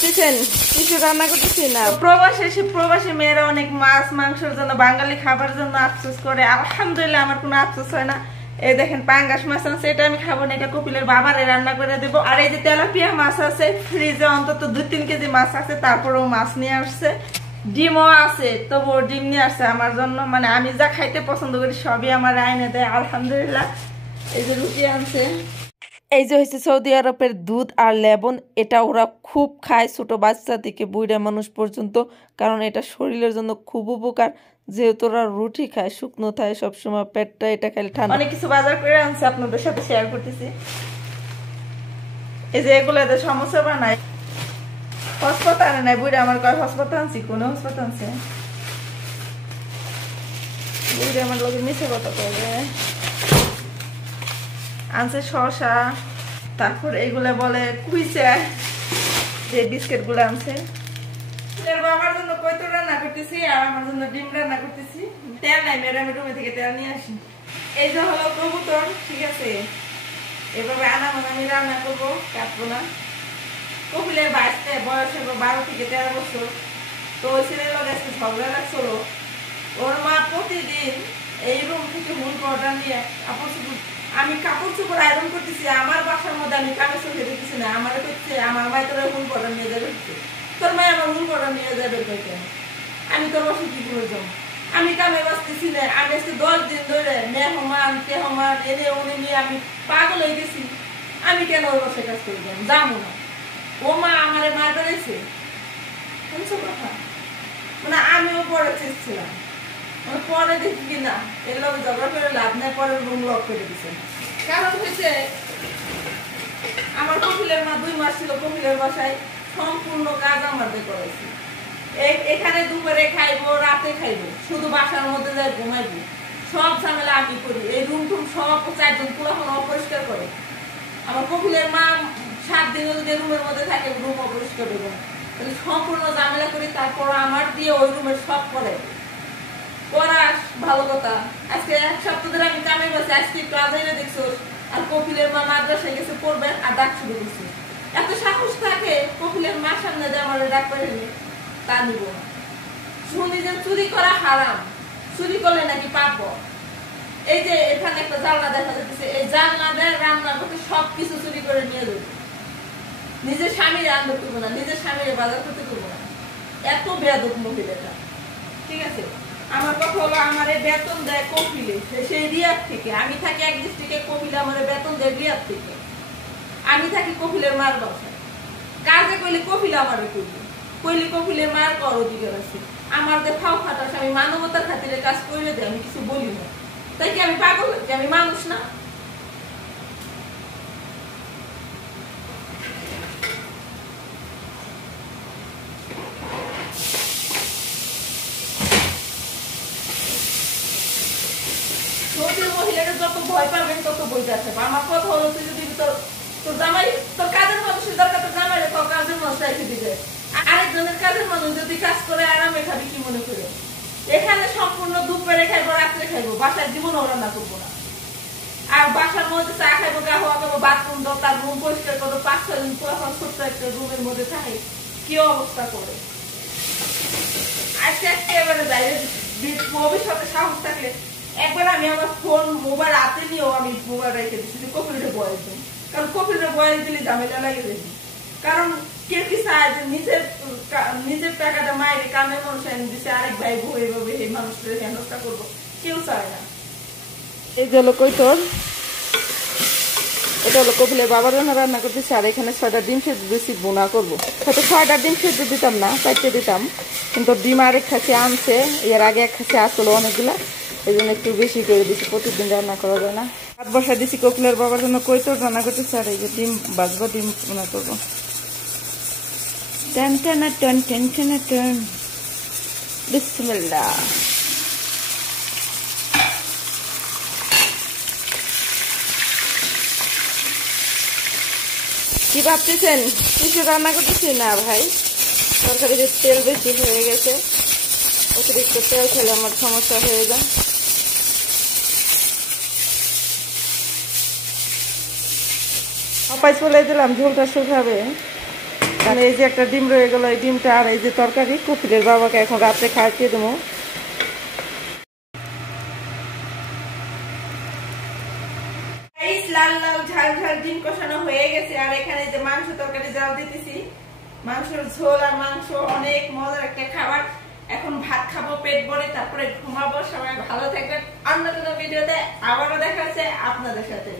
ভাবতেছেন কিছু রান্না করতেছি না? প্রবাসী মেয়েরা অনেক মাছ মাংসের জন্য, বাঙালি খাবার জন্য আফসোস করে। আলহামদুলিল্লাহ আমার কোনো আফসোস হয় না। এই দেখেন পাঙ্গাস মাছ আছে, এটা আমি খাবো না, এটা কপিলের বাবারে রান্না করে দেবো। আর এই যে তেলাপিয়া মাছ আছে, ফ্রিজে অন্তত 2-3 কেজি মাছ আছে, তারপরেও মাছ নিয়ে আসছে। ডিমও আছে, তবুও ডিম নিয়ে আসছে আমার জন্য। মানে আমি যা খাইতে পছন্দ করি সবই আমার আইনে দেয় আলহামদুলিল্লাহ। এই যে রুটি আনছে। এই যে হচ্ছে সৌদি আরবের দুধ আর লেবন, এটা ওরা খুব খায়, ছোট বাচ্চা থেকে বুড়া মানুষ পর্যন্ত, কারণ এটা শরীরের জন্য খুব উপকার। যেহেতু ওরা রুটি খায়, শুকনো খায় সবসময়, পেটটা এটা খাইলে ঠান্ডা। অনেক কিছু বাজার করে আনছে, আপনাদের সাথে শেয়ার করতেছি। এই যে এগুলো সমস্যা বানায়, হসপাত আনে নাই বুড়া আমার, কয় হসপাত আনছি, কোন হসপাত আনছে বুড়া আমার লোকের মিছে কথা বলে। আনছে শসা, তারপর এগুলা বলে কুইচা, যে বিস্কিট গুলো আনছে। বাবার জন্য কয়তো রান্না করতেছি, আর আমার জন্য ডিম রান্না করতেছি। তেল নাই, মেয়েরা আমি রুমে থেকে তেল নিয়ে আসি। এই যে হলো কবুতর, ঠিক আছে, এভাবে আনা মানে আমি রান্না করবো, কাটবো না। কপিলের বয়স হলো 12 থেকে 13 বছর। তো ওই ছেলের লোক আজকে ঝগড়া লাগছিল। ওর মা প্রতিদিন এই রুম থেকে হুল পাউডার নিয়ে আমি কাপড় চোপড় আয়রন করতেছি, আমার বাসার মধ্যে আমি কাগজ চোখে দেখতেছি না, আমার করছে আমার মায়ের তোর হুল পাউডার নিয়ে যাবে, তোর মায়ের আমার হুল পাউডার নিয়ে যাবে কেন, আমি তোর বাসা কি করে যাবো, আমি কামে বাঁচতেছি না। আমি আজকে 10 দিন ধরে মেহমান টেহমান এনে উনি নিয়ে আমি পাগল হয়ে গেছি। আমি কেন ওর বাসায় কাজ করে যাবো না? ও মা আমারে মার বেড়েছে, শুনছো কথা? মানে আমিও পরে চেয়েছিলাম, মানে পরে দেখি কিনা এর লোক ঝগড়া করে লাভ নেই, পরে রুম লক করে দিচ্ছে। কারণ হয়েছে আমার কপিলের মা 2 মাস ছিল কপিলের বাসায়, সম্পূর্ণ কাজ আমাদের করেছি। এখানে দুপুরে খাইবো, রাতে খাইবো, শুধু বাসার মধ্যে যাই ঘুমাইবো, সব ঝামেলা আমি করি। এই রুম টুম সব 4 জন পুরাখন অপরিষ্কার করে। আমার কপিলের মা 7 দিন যদি রুমের মধ্যে থাকে, রুম অপরিষ্কার করবো, সম্পূর্ণ ঝামেলা করি। তারপর আমার দিয়ে ওই রুমের সব করে পড়াস। ভালো কথা, আজকে 1 সপ্তাহ ধরে আমি কামে বসে, আজকে একটু আদাইলে দেখছো। আর কপিলের মা মাদ্রাসায় গেছে পড়বেন, আর ডাক শুরু করছে। এত সাহস থাকে কপিলের মা সামনে দিয়ে আমার ডাক পারেনি, তা নিব না। শুনি যে চুরি করা হারাম, চুরি করলে নাকি পাপ। এই যে এখানে একটা জানলা দেখা যাচ্ছে, এই জানলা দিয়ে রান্না করতে সবকিছু চুরি করে নিয়ে যাবে। নিজের স্বামীর রান্না করবো না, নিজের স্বামীর বাজার করতে করবো না। এত বেয়াদব মহিলাটা, ঠিক আছে। আমার কথা হলো, আমারে বেতন দেয় কপিলে, সেই রিয়াদ থেকে। আমি থাকি এক ডিস্ট্রিক্টে, কপিলে আমারে বেতন দেয় রিয়াদ থেকে। আমি থাকি কপিলের মার বাসায়। কাজে কইলে কপিলে আমারে করবে, কইলে কপিলের মার কর অধিকার আছে। আমার যে ফাও ফাটাস, আমি মানবতার খাতিরে কাজ করে দেয়, আমি কিছু বলি না। তাই কি আমি পাগল নাকি? আমি মানুষ না? মহিলারা যত ভয় পাবেন তত বইতে আসে। আমার কথা হলো, তুই যদি তোর জামাই, তোর কাজের মানুষের দরকার, তোর জামাই রেখো, কাজের মানুষ রেখে দিবে। আরেকজনের কাজের মানুষ যদি কাজ করে আরামে খাবি, কি মনে করে? এখানে সম্পূর্ণ দুপুরে খাইবো, রাত্রে খাইবো, বাসায় জীবনও রান্না করবো না। আর বাসার মধ্যে চা খাইবো, গা হওয়া খাবো, বাথরুম দাও, তার রুম পরিষ্কার করবো। 5-6 দিন ছোট্ট একটা রুমের মধ্যে থাকে, কি অবস্থা করে। আজকে একেবারে যাই, ভবিষ্যতে সাহস থাকলে একবার আমি আমার ফোন মোবাইল হাতে নিয়েও আমি মোবাইল রেখে দিচ্ছি, কপিলটা বয়স দিই। কারণ কপিলটা বয়স দিলে ঝামেলা লাগে বেশি। কারণ কেউ কি চায় যে নিজের টাকাটা মায়ের কামের মানুষ এনে দিচ্ছে, আরেক ভাই বউ এইভাবে এই মানুষটা হেনস্থা করবো, কেউ চায় না। এই যে হলো কৈতর, এটা হলো কপিলের বাবার জন্য রান্না করতেছি। আর এখানে 6টা ডিম সেদ্ধ দিচ্ছি, বোনা করবো। হয়তো 6টা ডিম সেদ্ধ দিতাম না, 4টে দিতাম, কিন্তু ডিম আরেক খাসি আনছে, এর আগে এক খাসি আসলো অনেকগুলা, এই জন্য একটু বেশি করে দিচ্ছি, প্রতিদিন রান্না করা যায় না। ভাত বসা দিচ্ছি কপিলের বাবার জন্য, কৈতর রান্না করতেছি। আর এই যে ডিম বাজবা, ডিম রান্না করবো। Ten ten ten ten ten ten, বিসমিল্লাহ। কি ভাবতেছেন কিছু রান্না করতেছি না ভাই? তরকারিতে তেল বেশি হয়ে গেছে, অতিরিক্ত তেল খেলে আমার সমস্যা হয়ে যায়। অপায় চলে দিলাম, ঝোলটা শুকাবে, এই যে একটা ডিম রয়ে গেল, এই ডিমটা আর এই যে তরকারি কপিলের বাবাকে এখন রাত্রে খাইয়ে দেবো। লাল লাল ঝাল ঝাল ডিম কষানো হয়ে গেছে, আর এখানে যে মাংস তরকারি জাল দিতেছি। মাংসের ঝোল আর মাংস অনেক মজার একটা খাবার। এখন ভাত খাবো পেট ভরে, তারপরে ঘুমাবো। সবাই ভালো থাকবেন। অন্য কোনো ভিডিওতে আবারও দেখা হচ্ছে আপনাদের সাথে।